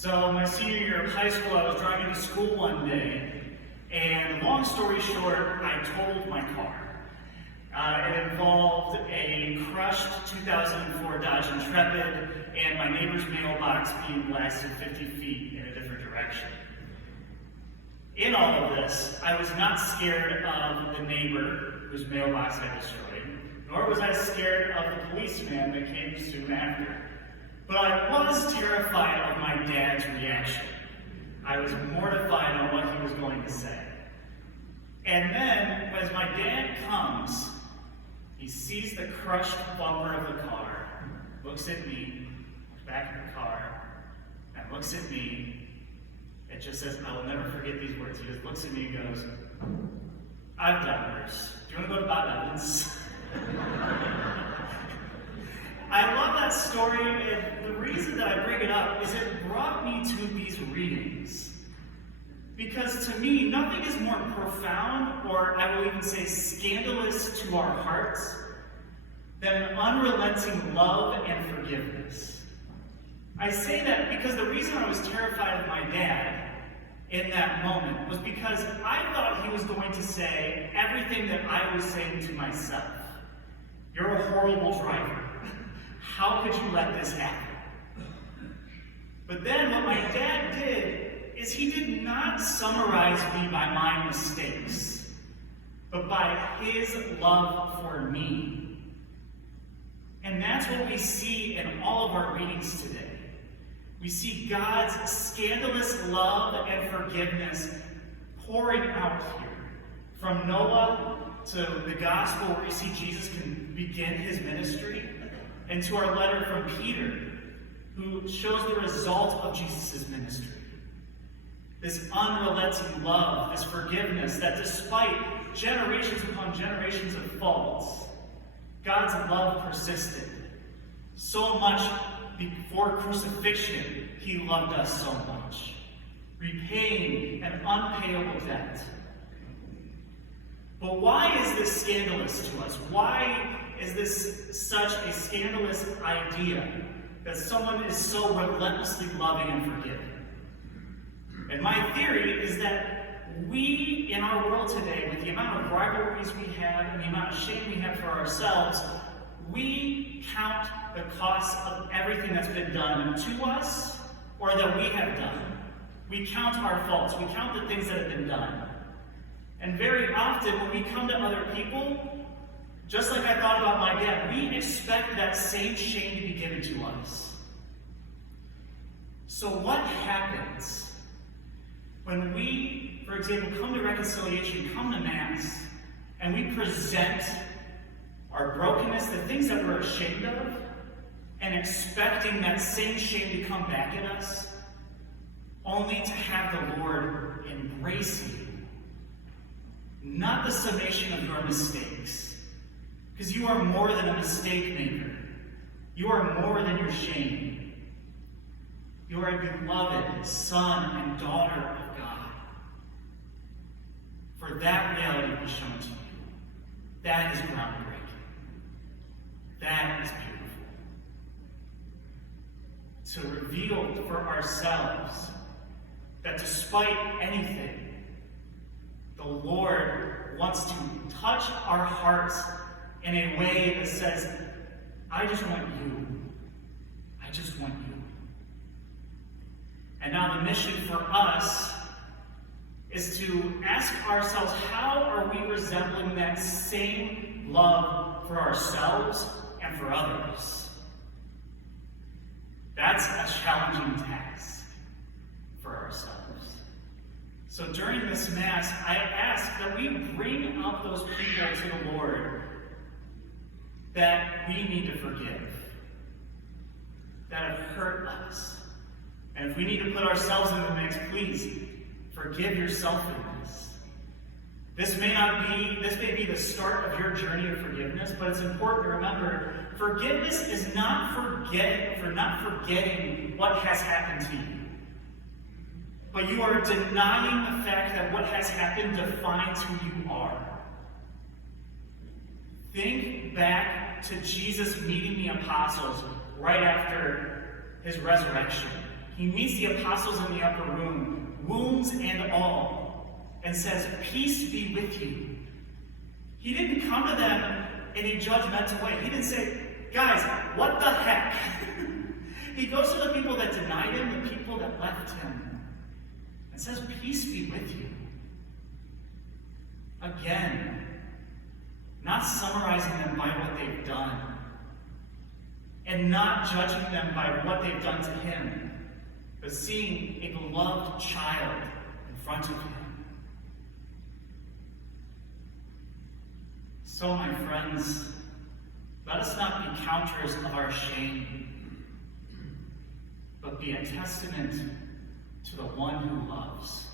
So my senior year of high school, I was driving to school one day, and long story short, I totaled my car. It involved a crushed 2004 Dodge Intrepid and my neighbor's mailbox being blasted 50 feet in a different direction. In all of this, I was not scared of the neighbor whose mailbox I destroyed, nor was I scared of the policeman that came soon after. But I was terrified of my dad's reaction. I was mortified on what he was going to say. And then, as my dad comes, he sees the crushed bumper of the car, looks at me, looks back at the car, and looks at me. It just says, I will never forget these words. He just looks at me and goes, I've done worse. Do you want to go to Bob Evans? I love that story, and the reason that I bring it up is it brought me to these readings. Because to me, nothing is more profound, or I will even say scandalous to our hearts, than unrelenting love and forgiveness. I say that because the reason I was terrified of my dad in that moment was because I thought he was going to say everything that I was saying to myself. You're a horrible driver. How could you let this happen? But then what my dad did is he did not summarize me by my mistakes, but by his love for me. And that's what we see in all of our readings today. We see God's scandalous love and forgiveness pouring out here. From Noah to the gospel where we see Jesus can begin his ministry, and to our letter from Peter, who shows the result of Jesus' ministry. This unrelenting love, this forgiveness, that despite generations upon generations of faults, God's love persisted. So much before crucifixion, he loved us so much, repaying an unpayable debt. But why is this scandalous to us? Why is this such a scandalous idea that someone is so relentlessly loving and forgiving? And my theory is that we, in our world today, with the amount of rivalries we have and the amount of shame we have for ourselves, we count the cost of everything that's been done to us or that we have done. We count our faults. We count the things that have been done. And very often when we come to other people, just like I thought about my dad, we expect that same shame to be given to us. So what happens when we, for example, come to reconciliation, come to Mass, and we present our brokenness, the things that we're ashamed of, and expecting that same shame to come back at us, only to have the Lord embrace you? Not the summation of your mistakes, because you are more than a mistake maker. You are more than your shame. You are a beloved son and daughter of God. For that reality to be shown to you, that is groundbreaking. That is beautiful. To reveal for ourselves that despite anything, the Lord wants to touch our hearts in a way that says, I just want you. I just want you. And now the mission for us is to ask ourselves, how are we resembling that same love for ourselves and for others? That's a challenging task for ourselves. So during this Mass, I ask that we bring up those people to the Lord that we need to forgive, that have hurt us. And if we need to put ourselves in the mix, please forgive yourself in this. This may be the start of your journey of forgiveness, but it's important to remember, forgiveness is not forgetting what has happened to you. But you are denying the fact that what has happened defines who you are. Think back to Jesus meeting the apostles right after his resurrection. He meets the apostles in the upper room, wounds and all, and says, "Peace be with you." He didn't come to them in a judgmental way. He didn't say, "Guys, what the heck?" He goes to the people that denied him, the people that left him, and says, "Peace be with you." Again, not summarizing them by what they've done, and not judging them by what they've done to him, but seeing a beloved child in front of him. So, my friends, let us not be counters of our shame, but be a testament to the one who loves.